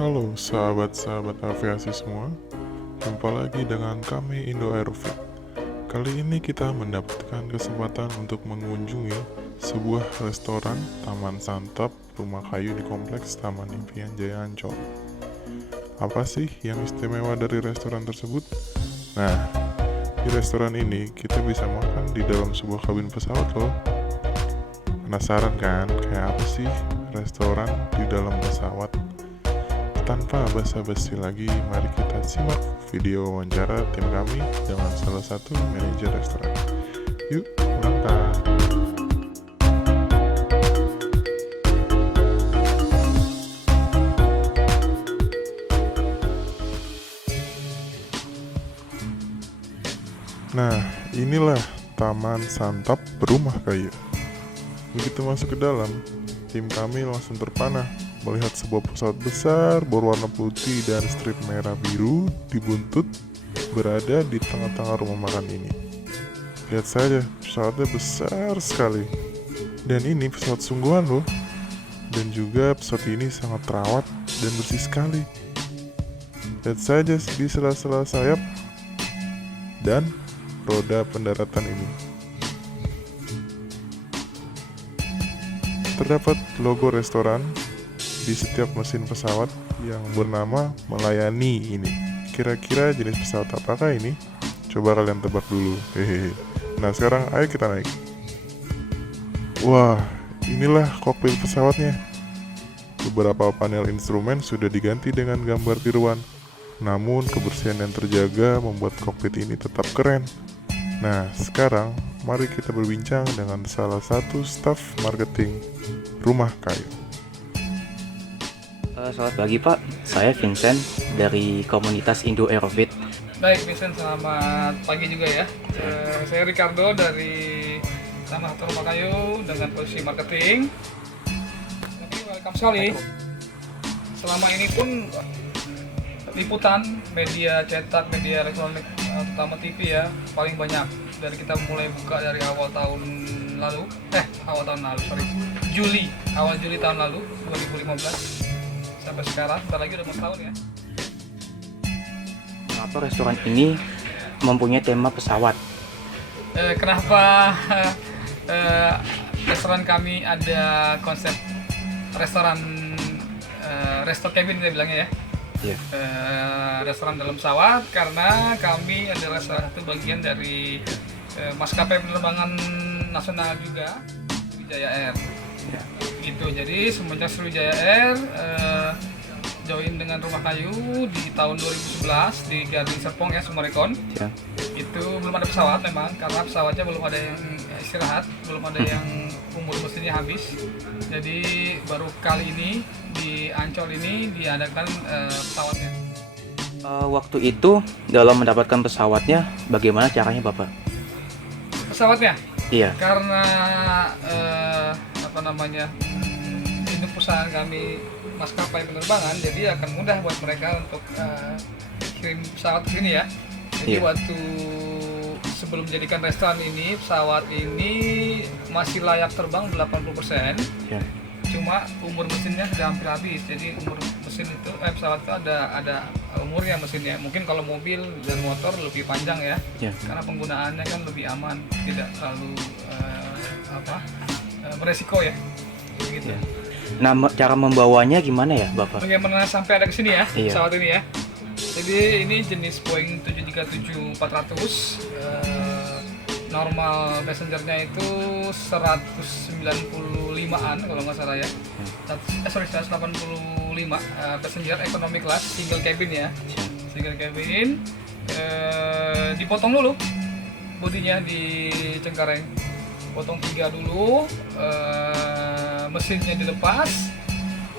Halo sahabat-sahabat aviasi semua, jumpa lagi dengan kami Indo Aerofit. Kali ini kita mendapatkan kesempatan untuk mengunjungi sebuah restoran taman santap rumah kayu di kompleks Taman Impian Jaya Ancol. Apa sih yang istimewa dari restoran tersebut? Nah, di restoran ini kita bisa makan di dalam sebuah kabin pesawat loh. Penasaran kan kayak apa sih restoran di dalam pesawat? Tanpa basa-basi lagi, mari kita simak video wawancara tim kami dengan salah satu manajer restoran. Yuk, berangkat! Nah, inilah Taman Santap Berumah Kayu. Begitu masuk ke dalam, tim kami langsung terpana melihat sebuah pesawat besar berwarna putih dan strip merah biru di buntut berada di tengah-tengah rumah makan ini. Lihat saja, pesawatnya besar sekali. Dan ini pesawat sungguhan loh. Dan juga pesawat ini sangat terawat dan bersih sekali. Lihat saja di sela-sela sayap dan roda pendaratan ini. Terdapat logo restoran di setiap mesin pesawat yang bernama melayani ini. Kira-kira jenis pesawat apakah ini? Coba kalian tebak dulu. Hehehe. Nah, sekarang ayo kita naik. Wah, inilah kokpit pesawatnya. Beberapa panel instrumen sudah diganti dengan gambar tiruan. Namun kebersihan yang terjaga membuat kokpit ini tetap keren. Nah, sekarang mari kita berbincang dengan salah satu staf marketing Rumah Kayu. Selamat pagi Pak, saya Vincent dari komunitas Indo Aerofit. Baik Vincent, selamat pagi juga ya. Saya Ricardo dari Taman Santap Rumah Kayu dengan posisi marketing. Oke, welcome sekali. Selama ini pun liputan media cetak, media elektronik, terutama TV ya, paling banyak. Dari kita mulai buka dari awal Juli tahun lalu 2015 sampai sekarang, bentar lagi udah mau tahun ya. Kenapa restoran ini mempunyai tema pesawat? Kenapa restoran kami ada konsep restoran resto cabin kita bilangnya ya. Iya. Restoran dalam pesawat karena kami adalah salah satu bagian dari maskapai penerbangan nasional juga, Sriwijaya Air. Ya. Gitu. Jadi semenjak Sriwijaya Air join dengan Rumah Kayu di tahun 2011 di Gading Serpong ya, Summarecon. Ya. Itu belum ada pesawat memang karena pesawatnya belum ada yang istirahat, belum ada yang umur mesinnya habis. Jadi baru kali ini di Ancol ini diadakan pesawatnya. Waktu itu dalam mendapatkan pesawatnya, bagaimana caranya Bapak? Pesawatnya? Iya. Karena induk perusahaan kami maskapai penerbangan, jadi akan mudah buat mereka untuk kirim pesawat ke sini ya. Jadi Iya. waktu sebelum menjadikan restoran ini, pesawat ini masih layak terbang 80%. Ya. Cuma umur mesinnya sudah hampir habis. Jadi umur mesin itu pesawat itu ada umurnya mesinnya. Mungkin kalau mobil dan motor lebih panjang ya. Ya. Karena penggunaannya kan lebih aman, tidak terlalu beresiko ya. Begitu. Ya. Nah, cara membawanya gimana ya Bapak? Bagaimana sampai ada ke sini ya, Iya. pesawat ini ya. Jadi ini jenis Boeing 737-400. Normal passengernya itu 195-an kalau nggak salah ya. 185 passenger economy class, single cabin ya. Single cabin. Dipotong dulu bodinya di Cengkareng. Potong 3 dulu, mesinnya dilepas,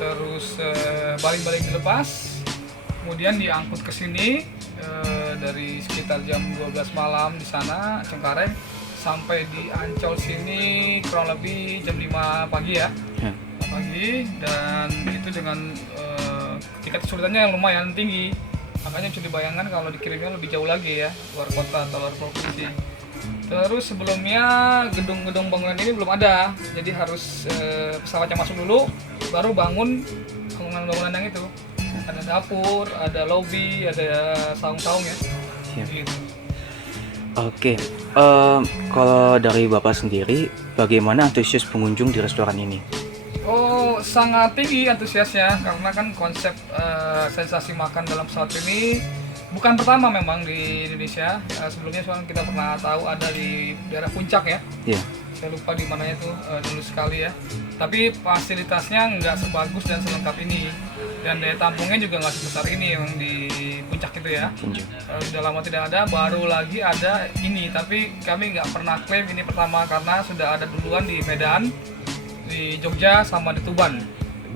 terus baling-baling dilepas, kemudian diangkut ke sini dari sekitar jam 12 malam di sana Cengkareng sampai di Ancol sini kurang lebih jam 5 pagi ya. Ya. Pagi, dan itu dengan tingkat kesulitannya yang lumayan tinggi, makanya bisa dibayangkan kalau dikirimnya lebih jauh lagi ya, luar kota atau luar provinsi. Terus sebelumnya gedung-gedung bangunan ini belum ada, jadi harus pesawatnya masuk dulu, baru bangun bangunan-bangunan yang itu. ada dapur, ada lobby, ada saung-saung ya. Siap. Gitu. Oke, kalau dari Bapak sendiri, bagaimana antusias pengunjung di restoran ini? Oh, sangat tinggi antusiasnya karena kan konsep sensasi makan dalam pesawat ini bukan pertama memang di Indonesia. Sebelumnya soalnya kita pernah tahu ada di daerah Puncak ya. Iya. Saya lupa di mananya itu dulu sekali ya. Tapi fasilitasnya nggak sebagus dan selengkap ini. Dan daya tampungnya juga nggak sebesar ini yang di Puncak itu ya. Tunjuk. Sudah lama tidak ada, baru lagi ada ini. Tapi kami nggak pernah klaim ini pertama karena sudah ada duluan di Medan, di Jogja, sama di Tuban.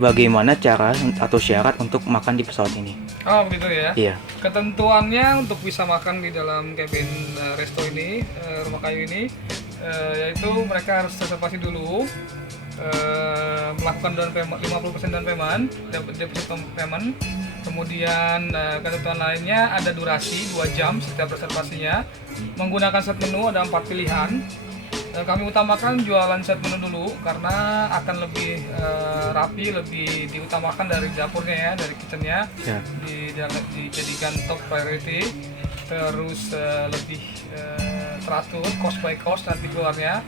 Bagaimana cara atau syarat untuk makan di pesawat ini? Oh begitu ya. Iya. Ketentuannya untuk bisa makan di dalam cabin resto ini, rumah kayu ini, yaitu mereka harus reservasi dulu, melakukan down payment 50% down payment, deposit payment. Kemudian ketentuan lainnya ada durasi 2 jam setiap reservasinya. Menggunakan set menu ada 4 pilihan. Kami utamakan jualan set menu dulu karena akan lebih rapi, lebih diutamakan dari dapurnya ya, dari kitchennya, Ya. dijadikan top priority, terus lebih teratur cost by cost nanti keluarnya.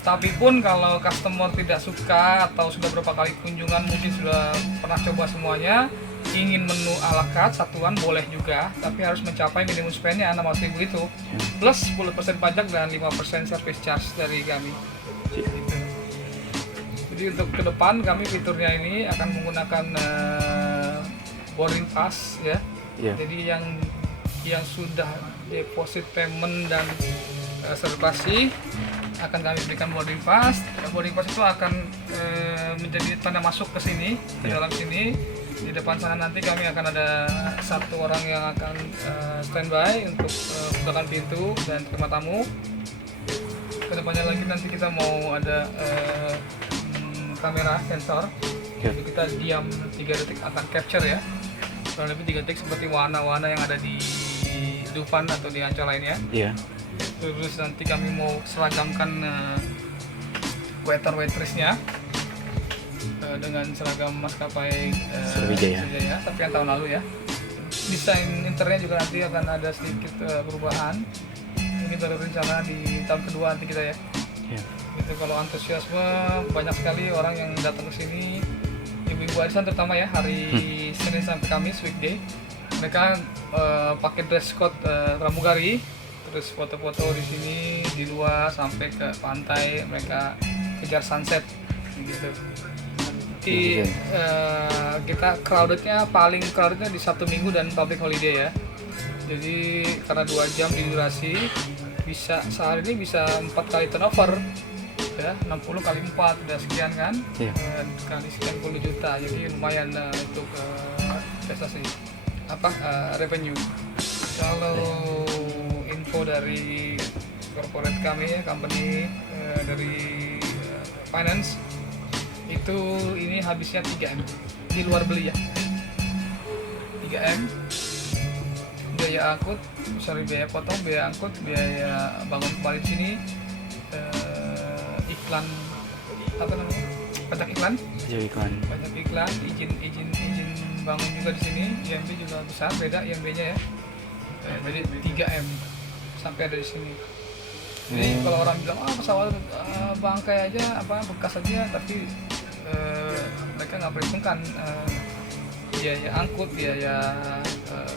Tapi pun kalau customer tidak suka atau sudah berapa kali kunjungan mungkin sudah pernah coba semuanya, ingin menu ala carte satuan boleh juga, tapi harus mencapai minimum spend-nya 600.000 itu plus 10% pajak dan 5% service charge dari kami. Gitu. Jadi untuk ke depan kami fiturnya ini akan menggunakan boarding pass ya. Iya. Jadi yang sudah deposit payment dan reservasi akan kami berikan boarding pass. Boarding pass itu akan menjadi tanda masuk ke sini, ke dalam sini. Di depan sana nanti kami akan ada satu orang yang akan standby untuk bukakan pintu dan terima tamu. Kedepannya lagi nanti kita mau ada kamera sensor. Jadi kita diam 3 detik akan capture ya. Kurang lebih 3 detik seperti warna-warna yang ada di Dufan atau di Ancol lainnya. Iya. Terus nanti kami mau seragamkan waiter waitressnya dengan seragam maskapai Sriwijaya, tapi yang tahun lalu ya. Desain interiornya juga nanti akan ada sedikit perubahan. Ini baru rencana di tahun kedua nanti kita ya. Iya. Gitu, kalau antusiasme banyak sekali orang yang datang ke sini, ibu-ibu arisan terutama ya, hari Senin sampai Kamis weekday. Mereka pakai dress code pramugari, terus foto-foto di sini di luar sampai ke pantai, mereka kejar sunset gitu. Jadi kita paling crowdednya di Sabtu Minggu dan public holiday ya. Jadi karena 2 jam di durasi, bisa sehari ini bisa 4 kali turnover ya, 60 kali 4 udah sekian kan. Iya. Kali sekian 10 juta, jadi lumayan untuk investasi revenue. Kalau info dari corporate kami ya, company dari finance itu ini habisnya 3M di luar beli ya, 3M biaya angkut, biaya potong, biaya angkut, biaya bangun kembali di sini, iklan pajak iklan, izin bangun juga di sini, IMB juga besar, beda IMB-nya ya. Jadi 3M sampai ada di sini. Jadi kalau orang bilang pesawat bangkai aja, bekas aja, tapi mereka nggak perhitungkan biaya angkut, biaya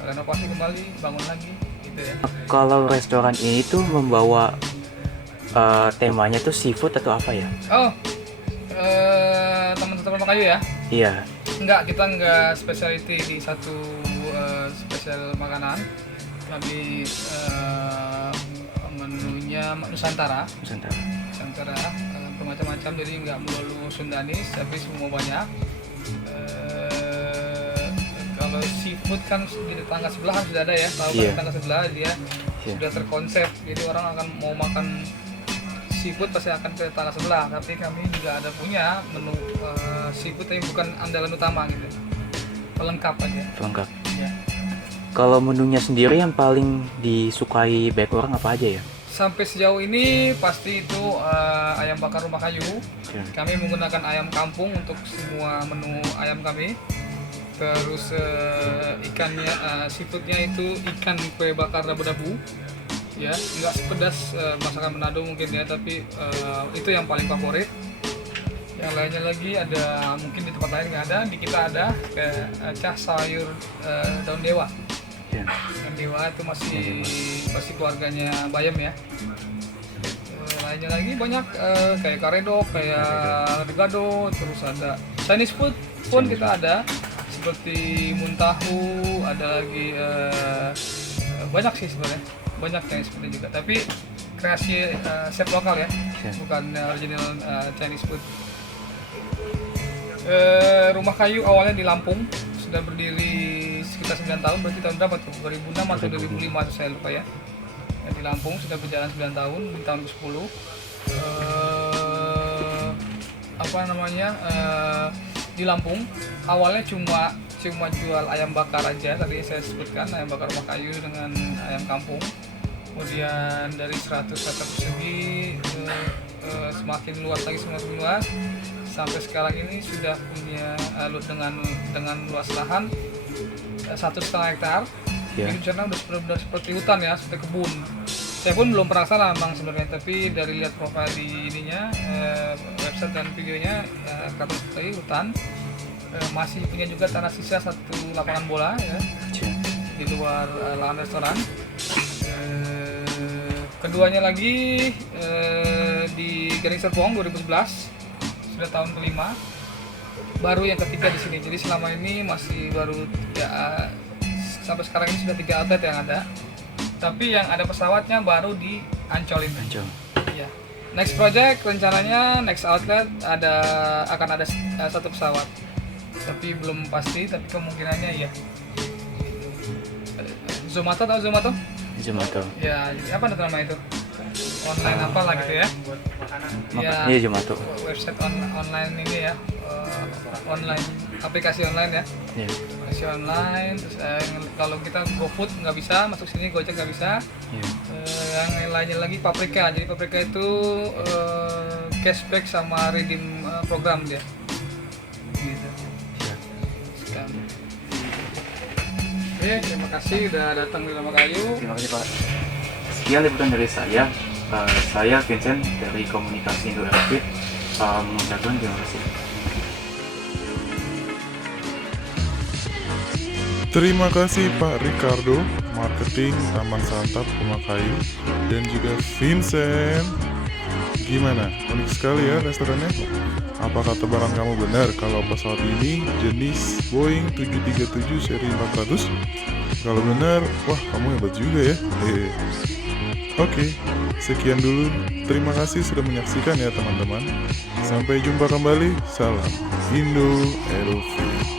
renovasi kembali, bangun lagi, gitu ya. Kalau restoran ini tuh membawa temanya tuh seafood atau apa ya? Oh, teman-teman kayu ya? Iya. Enggak, kita enggak specialty di satu spesial makanan. Kami menunya Nusantara, bermacam-macam, jadi nggak melulu Sundanis, tapi semua banyak. Kalau seafood kan di tetangga sebelah kan sudah ada ya, tahu kan tetangga sebelah dia sudah terkonsep, jadi orang akan mau makan seafood pasti akan ke tetangga sebelah. Tapi kami juga ada punya menu seafood tapi bukan andalan utama gitu, pelengkap aja. Pelengkap. Ya. Kalau menunya sendiri yang paling disukai banyak orang apa aja ya? Sampai sejauh ini pasti itu ayam bakar rumah kayu. Kami menggunakan ayam kampung untuk semua menu ayam kami. Terus ikannya, seafoodnya itu ikan kue bakar dabu-dabu, ya nggak sepedas masakan Manado mungkin ya, tapi itu yang paling favorit. Yang lainnya lagi ada, mungkin di tempat lain nggak ada, di kita ada kayak cah sayur daun dewa. Ya. Daun dewa itu masih keluarganya Bayam ya. Lainnya lagi banyak kayak karedok, kayak gado, terus ada Chinese food pun kita ada seperti muntahu, ada lagi banyak sih sebenarnya, banyak yang seperti juga, tapi kreasi chef lokal ya, bukan original Chinese food. Rumah kayu awalnya di Lampung, sudah berdiri sekitar 9 tahun, berarti tahun berapa tuh? 2006 atau 2005 tuh saya lupa ya. Di Lampung sudah berjalan 9 tahun, di tahun ke-10 di Lampung awalnya cuma jual ayam bakar aja, tadi saya sebutkan ayam bakar rumah kayu dengan ayam kampung. Kemudian dari 100 meter persegi semakin luas sampai sekarang ini sudah punya dengan luas lahan 1,5 hektar. Ya. Ini karena udah benar-benar seperti hutan ya, seperti kebun. Saya pun belum pernah sana memang sebenarnya, tapi dari lihat profil di ininya, website dan videonya, kata seperti hutan. Masih punya juga tanah sisa 1 lapangan bola ya, di luar lahan restoran. Keduanya lagi di Gading Serpong 2011, sudah tahun ke-5. Baru yang ketiga di sini. Jadi selama ini masih baru sampai sekarang ini sudah 3 outlet yang ada. Tapi yang ada pesawatnya baru di Ancol ini. Ancol. Ya. Next project rencananya next outlet akan ada 1 pesawat. Tapi belum pasti, tapi kemungkinannya iya. Zomato tahu Zomato? Zomato. Ya, jadi apa nama itu? Online apa lah gitu ya? Ya, Iya Zomato. website online ini ya, online aplikasi online ya. Iya. Aplikasi online. Terus kalau kita GoFood nggak bisa masuk sini, Gojek nggak bisa. Iya. Yang lainnya lagi Paprika. Jadi Paprika itu cashback sama redeem program dia. Gitu. Iya. Sekarang. Oke, terima kasih udah datang di Rumah Kayu. Terima kasih Pak. Sekian liputan dari saya. Saya Vincent dari Komunikasi Indo Aerofit mengucapkan terima kasih. Terima kasih Pak Ricardo, marketing Taman Santap Rumah Kayu, dan juga Vincent. Gimana? Unik sekali ya restorannya. Apakah tebaran kamu benar kalau pesawat ini jenis Boeing 737 seri 400? Kalau benar, wah kamu hebat juga ya. Oke, sekian dulu. Terima kasih sudah menyaksikan ya teman-teman. Sampai jumpa kembali. Salam Indo Aerofit.